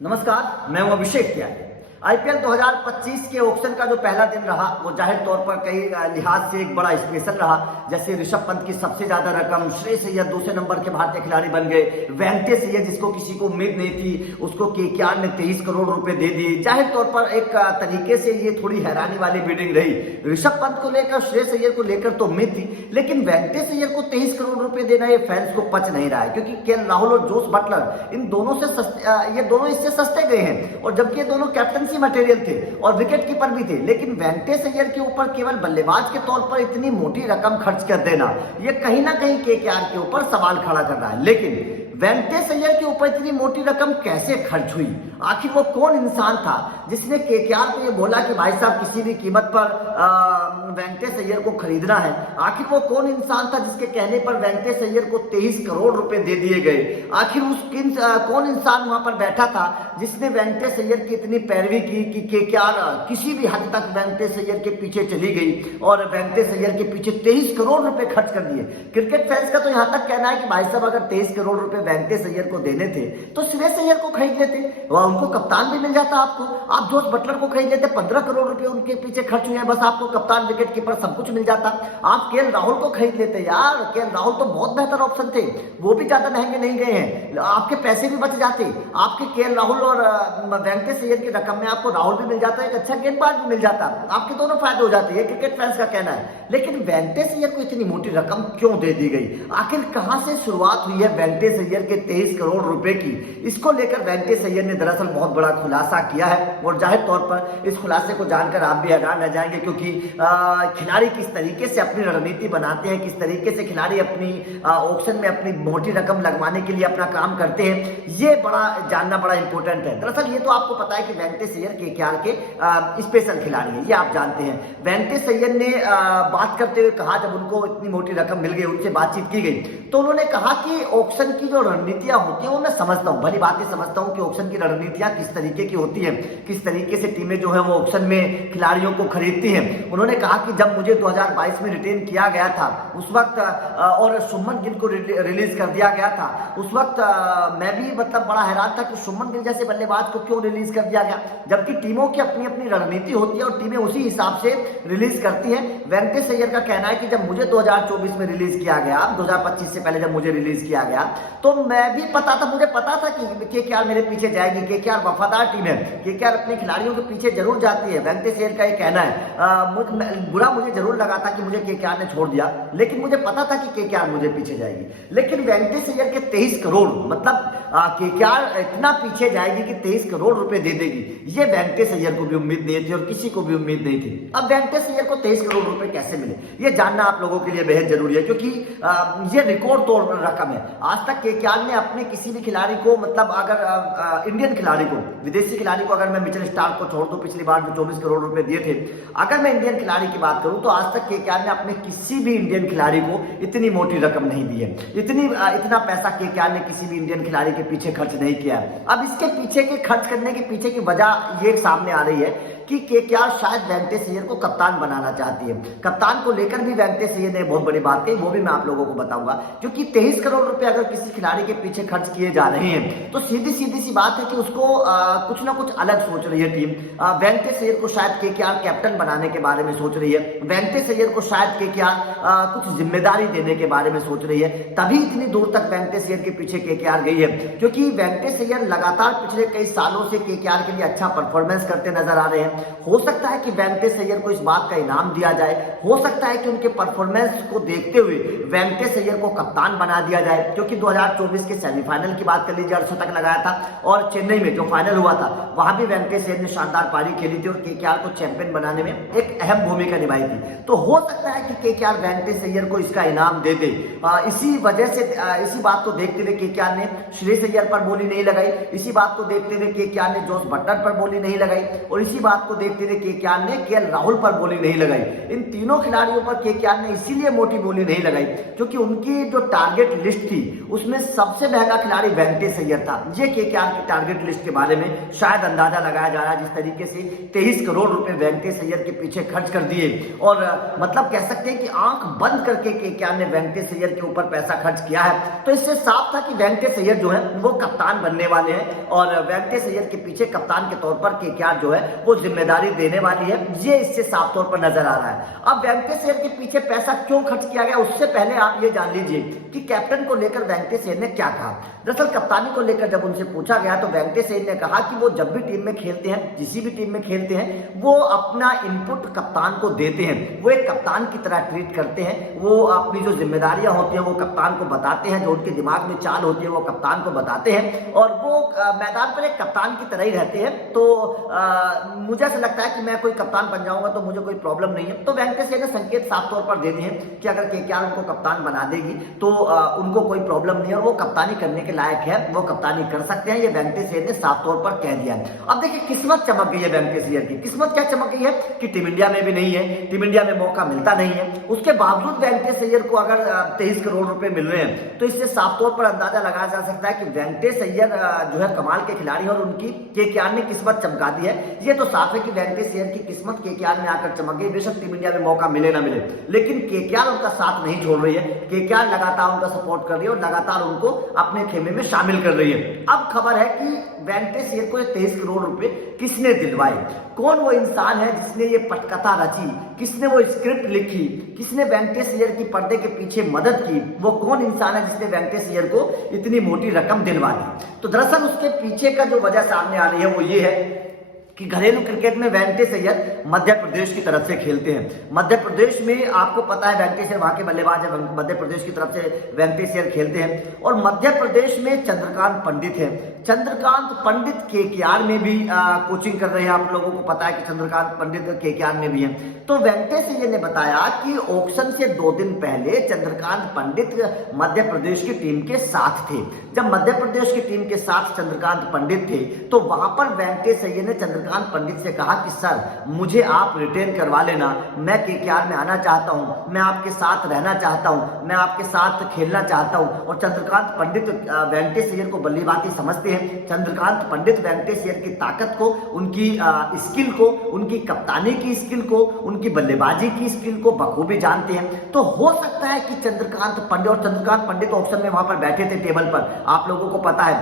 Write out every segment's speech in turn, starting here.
नमस्कार, मैं हूं अभिषेक त्यागी। आईपीएल 2025 के ऑक्शन का जो पहला दिन रहा वो जाहिर तौर पर कई लिहाज से एक बड़ा स्पेशल रहा। जैसे ऋषभ पंत की सबसे ज्यादा रकम, श्रेयस अय्यर दूसरे नंबर के भारतीय खिलाड़ी बन गए, वेंकटेश अय्यर जिसको किसी को उम्मीद नहीं थी उसको केकेआर ने 23 करोड़ रुपए दे दिए। जाहिर तौर पर एक तरीके से ये थोड़ी हैरानी वाली बिडिंग रही। ऋषभ पंत को लेकर, श्रेयस अय्यर को लेकर तो उम्मीद थी, लेकिन वेंकटेश अय्यर को 23 करोड़ रुपए देना ये फैंस को पच नहीं रहा है, क्योंकि केएल राहुल और जोस बटलर इन दोनों से ये दोनों इससे सस्ते गए हैं, और जबकि ये दोनों कैप्टनसी मटेरियल थे और विकेट कीपर भी थे। लेकिन वेंकटेश अय्यर के ऊपर केवल बल्लेबाज के तौर पर इतनी मोटी रकम खर्च कर देना ये कहीं ना कहीं केकेआर के ऊपर सवाल खड़ा कर रहा है। लेकिन वेंकटेश अय्यर के ऊपर इतनी मोटी रकम कैसे खर्च हुई? आखिर वो कौन इंसान था जिसने केकेआर को ये बोला कि भाई साहब किसी भी कीमत पर वेंकटेश अय्यर को खरीदना है? आखिर वो कौन इंसान था जिसके कहने पर वेंकटेश अय्यर को 23 करोड़ रुपए दे दिए गए? आखिर कौन इंसान वहां पर बैठा था जिसने वेंकटेश अय्यर की इतनी पैरवी की कि केकेआर किसी भी हद तक वेंकटेश अय्यर के पीछे चली गई और वेंकटेश अय्यर के पीछे 23 करोड़ रुपए खर्च कर दिए? क्रिकेट फैंस का तो यहां तक कहना है कि भाई साहब अगर 23 करोड़ रुपए वेंकटेश अय्यर को देने थे तो श्रेयस अय्यर को खरीद लेते, वह उनको कप्तान भी मिल जाता। आपको आप जोस बटलर को खरीद लेते, 15 करोड़ रुपए उनके पीछे खर्च हुए हैं, बस आपको कप्तान, विकेट कीपर सब कुछ मिल जाता। आप केएल राहुल को खरीद लेते, यार केएल राहुल तो बहुत बेहतर ऑप्शन थे, वो भी ज्यादा महंगे नहीं गए हैं, आपके पैसे भी बच जाते। आपके केएल राहुल और वेंकटेश अय्यर की रकम में आपको राहुल भी मिल जाता, एक अच्छा गेंदबाज भी मिल जाता, आपके दोनों फायदे हो जाते, ये क्रिकेट फैंस का कहना है। लेकिन वेंकटेश अय्यर को इतनी मोटी रकम क्यों दे दी गई? आखिर कहां से शुरुआत हुई है वेंकटेश अय्यर के 23 करोड़ रुपए की? इसको लेकर वेंकटेश अय्यर ने दरअसल बहुत बड़ा खुलासा किया है, और जाहिर तौर पर इस खुलासे को जानकर आप भी हैरान रह जाएंगे, क्योंकि खिलाड़ी किस तरीके से अपनी रणनीति बनाते हैं, किस तरीके से खिलाड़ी अपनी ऑक्शन में अपनी मोटी रकम लगवाने के लिए अपना काम करते हैं, ये बड़ा जानना बड़ा इंपॉर्टेंट है। दरअसल ये तो आपको पता है कि वेंकटेश अय्यर केकेआर के स्पेशल खिलाड़ी हैं, ये आप जानते हैं। वेंकटेश अय्यर ने बात करते हुए कहा, जब उनको इतनी मोटी रकम मिल गई, उनसे बातचीत की गई, तो उन्होंने कहा कि ऑक्शन की जो रणनीतियां होती हैं वो मैं समझता हूं, भली बात समझता हूं कि ऑक्शन की रणनीतियां किस तरीके की होती हैं, किस तरीके से टीमें जो है वो ऑक्शन में खिलाड़ियों को खरीदती हैं। उन्होंने कहा कि जब मुझे 2022 में रिटेन किया गया था उस वक्त, और शुभमन गिल को रिलीज कर दिया गया था उस वक्त, मैं भी मतलब बड़ा हैरान था कि शुभमन गिल जैसे बल्लेबाज को क्यों रिलीज कर दिया गया, जबकि टीमों की अपनी अपनी रणनीति होती है और टीमें उसी हिसाब से रिलीज करती हैं। वेंकटेश अय्यर का कहना है कि जब मुझे 2024 में रिलीज किया गया, 2025 से पहले जब मुझे रिलीज किया गया, तो मैं भी पता था, मुझे पता था कि केकेआर मेरे पीछे जाएगी, केकेआर वफादार टीम है, केकेआर अपने खिलाड़ियों के पीछे जरूर जाती है। वेंकटेश अय्यर का ये कहना है, बुरा मुझे जरूर लगा था कि मुझे केकेआर ने छोड़ दिया, लेकिन मुझे पता था कि केकेआर मुझे पीछे जाएगी। लेकिन वेंकटेश अय्यर के 23 करोड़, मतलब केकेआर इतना पीछे जाएगी कि 23 करोड़ रुपए दे देगी, ये वेंकटेश अय्यर को भी उम्मीद नहीं थी और किसी को भी उम्मीद नहीं थी। अब वेंकटेश अय्यर को 23 करोड़ रुपए कैसे मिले, ये जानना आप लोगों के लिए बेहद जरूरी है, क्योंकि ये रिकॉर्ड तोड़ रकम है। आज तक केकेआर ने अपने किसी भी खिलाड़ी को, मतलब अगर इंडियन खिलाड़ी को, विदेशी खिलाड़ी को अगर मैं मिचेल स्टार्क को छोड़ दूं, पिछली बार जो 24 करोड़ रुपए दिए थे, अगर मैं इंडियन खिलाड़ी की बात करूं तो आज तक केकेआर ने अपने किसी भी इंडियन खिलाड़ी को इतनी मोटी रकम नहीं दी है, इतना पैसा केकेआर ने किसी भी इंडियन खिलाड़ी के पीछे खर्च नहीं किया। अब इसके पीछे के खर्च करने के पीछे की वजह ये सामने आ रही है कि केकेआर शायद वेंकटेश अय्यर को कप्तान बनाना चाहती है। कप्तान को लेकर भी वेंकटेश अय्यर ने बहुत बड़ी बात कही, वो भी मैं आप लोगों को बताऊंगा, क्योंकि 23 करोड़ रुपए अगर किसी खिलाड़ी के पीछे खर्च किए जा रहे हैं तो सीधी सी बात है कि उसको कुछ ना कुछ अलग सोच रही है टीम। वेंकटेश अय्यर को शायद केकेआर कैप्टन बनाने के बारे में सोच रही है, वेंकटेश अय्यर को शायद केकेआर कुछ जिम्मेदारी देने के बारे में सोच रही है, तभी इतनी दूर तक वेंकटेश अय्यर के पीछे केकेआर गई है। क्योंकि वेंकटेश अय्यर लगातार पिछले कई सालों से केकेआर के लिए अच्छा परफॉर्मेंस करते नजर आ रहे हैं। हो सकता है कि वेंकटेश अय्यर को इस बात का इनाम दिया जाए, हो सकता है कि उनके परफॉर्मेंस को देखते हुए वेंकटेश अय्यर को कप्तान बना दिया जाए, क्योंकि 2024 के सेमीफाइनल की बात कर लीजिए, 68 लगाया था, और चेन्नई में जो फाइनल हुआ था वहां भी वेंकटेश अय्यर ने शानदार पारी खेली थी और केकेआर को चैंपियन बनाने में एक अहम भूमिका निभाई थी। तो हो सकता है कि केकेआर वेंकटेश अय्यर को इसका इनाम दे दे। इसी वजह से, इसी बात को देखते हुए केकेआर ने श्रेयस अय्यर पर बोली नहीं लगाई, इसी बात को देखते हुए केकेआर ने जोस बटलर पर बोली नहीं लगाई, और इसी बात को देखते हुए केकेआर ने केएल राहुल पर बोली नहीं लगाई। इन तीनों खिलाड़ियों पर केकेआर ने इसीलिए मोटी बोली नहीं लगाई क्योंकि उनकी जो टारगेट लिस्ट थी उसमें सबसे महंगा खिलाड़ी वेंकटेश अय्यर था। ये केकेआर की टारगेट लिस्ट के बारे में शायद अंदाजा लगाया जा रहा है, जिस तरीके से 23 करोड़ रुपए वेंकटेश अय्यर के पीछे खर्च कर दिए और मतलब कह सकते हैं कि आंख बंद करके केकेआर ने वेंकटेश अय्यर के ऊपर पैसा खर्च किया है। तो इससे साफ था कि वेंकटेश अय्यर जो है वो कप्तान बनने वाले हैं और वेंकटेश अय्यर के पीछे कप्तान के तौर पर केकेआर जो है वो जिम्मेदारी देने वाली है। ये इससे साफ तौर पर नजर आ रहा है। अब वेंकटेश अय्यर के पीछे पैसा क्यों खर्च किया गया, उससे पहले आप ये जान लीजिए कि कैप्टन को लेकर वेंकटेश अय्यर ने क्या कहा। दरअसल कप्तानी को लेकर जब उनसे पूछा गया तो वेंकटेश अय्यर ने कहा कि वो जब भी टीम में खेलते हैं, किसी भी टीम में खेलते हैं, वो अपना इनपुट कप्तान को देते हैं, वो एक कप्तान की तरह ट्रीट करते हैं, वो अपनी जो जिम्मेदारियां होती हैं वो कप्तान को बताते हैं, जो उनके दिमाग में चाल होती है वो कप्तान को बताते हैं और वो मैदान पर एक कप्तान की तरह ही रहते हैं। तो मुझे ऐसा लगता है कि मैं कोई कप्तान बन जाऊंगा तो मुझे कोई प्रॉब्लम नहीं है। तो वेंकटेश अय्यर ने संकेत साफ तौर पर दे दिए हैं कि अगर केकेआर उनको कप्तान बना देगी तो उनको कोई प्रॉब्लम नहीं है और वो कप्तानी करने के लायक है, वो कप्तानी कर सकते हैं। ये वेंकटेश अय्यर ने साफ तौर पर कह दिया है। अब देखिए किस्मत चमक गई है वेंकटेश अय्यर की। किस्मत क्या चमक गई है कि टीम इंडिया में भी नहीं है, टीम इंडिया में मौका मिलता नहीं है, उसके बावजूद वेंकटेश अय्यर को अगर 23 करोड़ रुपए मिल रहे हैं तो इससे साफ तौर पर अंदाजा लगाया जा सकता है कि वेंकटेश अय्यर जो है कमाल के खिलाड़ी है और उनकी केकेआर ने किस्मत चमका दी है। ये तो साफ है कि वेंकटेश अय्यर की किस्मत केकेआर में आकर चमक गई। बेशक टीम इंडिया में मौका मिले ना मिले, लेकिन केकेआर उनका साथ नहीं छोड़ रही है। केकेआर लगातार उनका सपोर्ट कर रही है और लगातार उनको अपने खेमे में शामिल कर रही है। अब खबर है कि वेंकटेश अय्यर को 23 करोड़ रुपए किसने दिलवाए, कौन वो इंसान है जिसने ये पटकथा रची, किसने वो स्क्रिप्ट लिखी, किसने वेंकटेश अय्यर की पर्दे के पीछे मदद की, वो कौन इंसान है जिसने वेंकटेश अय्यर को इतनी मोटी रकम दिलवा दी। तो दरअसल उसके पीछे का जो वजह सामने आ रही है वो ये है कि घरेलू क्रिकेट में वेंकटेश अय्यर मध्य प्रदेश की तरफ से खेलते हैं। मध्य प्रदेश में आपको पता है वेंकटेश अय्यर वहां के बल्लेबाज है, मध्य प्रदेश की तरफ से वेंकटेश अय्यर खेलते हैं और मध्य प्रदेश में चंद्रकांत पंडित है। चंद्रकांत पंडित केकेआर में भी कोचिंग कर रहे हैं। आप लोगों को पता है कि चंद्रकांत पंडित केकेआर में भी है। तो वेंकटेश अय्यर ने बताया कि ऑक्शन से 2 दिन पहले चंद्रकांत पंडित मध्य प्रदेश की टीम के साथ थे। जब मध्य प्रदेश की टीम के साथ चंद्रकांत पंडित थे तो वहां पर वेंकटेश अय्यर ने चंद्रकांत पंडित से कहा कि सर मुझे आप रिटेन करवा लेना, मैं केकेआर में आना चाहता हूं, मैं आपके साथ रहना चाहता हूं, मैं आपके साथ खेलना चाहता हूं। और चंद्रकांत पंडित वेंकटेश अय्यर को बल्लेबाजी समझते हैं। चंद्रकांत पंडित वेंकटेश अय्यर की ताकत को, उनकी स्किल को, उनकी कप्तानी की स्किल को, उनकी बल्लेबाजी की स्किल को बखूबी जानते हैं। तो हो सकता है कि चंद्रकांत पंडित, और चंद्रकांत पंडित ऑक्शन में वहां पर बैठे थे टेबल पर, आप लोगों को पता है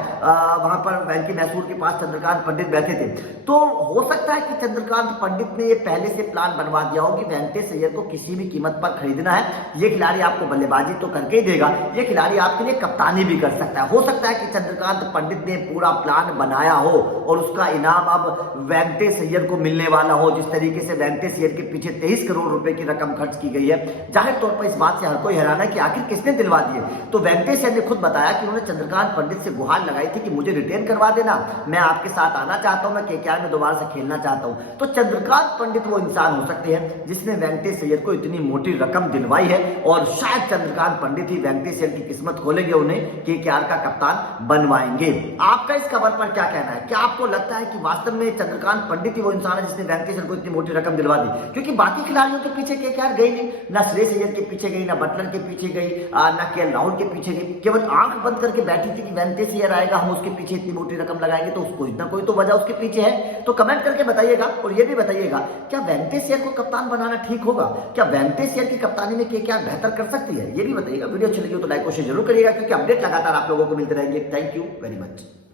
वहां पर वेंकी मैसूर के पास चंद्रकांत पंडित बैठे थे। तो हो सकता है कि चंद्रकांत पंडित ने ये पहले से प्लान बनवा दिया हो कि वेंकटेश अय्यर को किसी भी कीमत पर खरीदना है। ये खिलाड़ी आपको बल्लेबाजी तो करके ही देगा, ये खिलाड़ी आपके लिए कप्तानी भी कर सकता है। हो सकता है कि चंद्रकांत पंडित ने पूरा प्लान बनाया हो और उसका इनाम अब वेंकटेश अय्यर को मिलने वाला हो। जिस तरीके से वेंकटेश अय्यर के पीछे 23 करोड़ रुपए की रकम खर्च की गई है, जाहिर तौर पर इस बात से हर कोई हैरान है कि आखिर किसने दिलवा दिए। तो वेंकटेश अय्यर ने खुद बताया कि उन्होंने चंद्रकांत पंडित से गुहार लगाई थी कि मुझे रिटेन करवा देना, मैं आपके साथ आना चाहता हूं, मैं केकेआर में दोबारा से खेलना चाहता हूं। तो चंद्रकांत पंडित वो इंसान हो सकते हैं जिसने वेंकटेश अय्यर को इतनी मोटी रकम दिलवाई है और शायद चंद्रकांत पंडित ही वेंकटेश अय्यर की किस्मत खोलेंगे, उन्हें केकेआर का कप्तान बनवाएंगे। आपका इस खबर पर क्या कहना है? क्या आपको लगता है कि वास्तव में चंद्रकांत पंडित ही वो इंसान है जिसने वेंकटेश अय्यर को इतनी मोटी रकम दिलवा दी? क्योंकि बाकी खिलाड़ियों के पीछे केकेआर गई नहीं, ना श्रेयस अय्यर के पीछे गई, ना बटलर के पीछे गई, ना केएल राहुल के पीछे गई, केवल आंख बंद करके बैठी थी कि वेंकटेश अय्यर आएगा, हम उसके पीछे इतनी मोटी रकम लगाएंगे। तो उसको इतना कोई तो वजह उसके पीछे है। तो कमेंट करके बताइएगा और ये भी बताइएगा क्या वेंकटेश अय्यर को कप्तान बनाना ठीक होगा? क्या वेंकटेश अय्यर की कप्तानी में केकेआर बेहतर कर सकती है? ये भी बताइएगा। वीडियो अच्छी लगी हो तो लाइक और शेयर जरूर करिएगा क्योंकि अपडेट लगातार आप लोगों को मिलते रहेंगे। Thank you very much.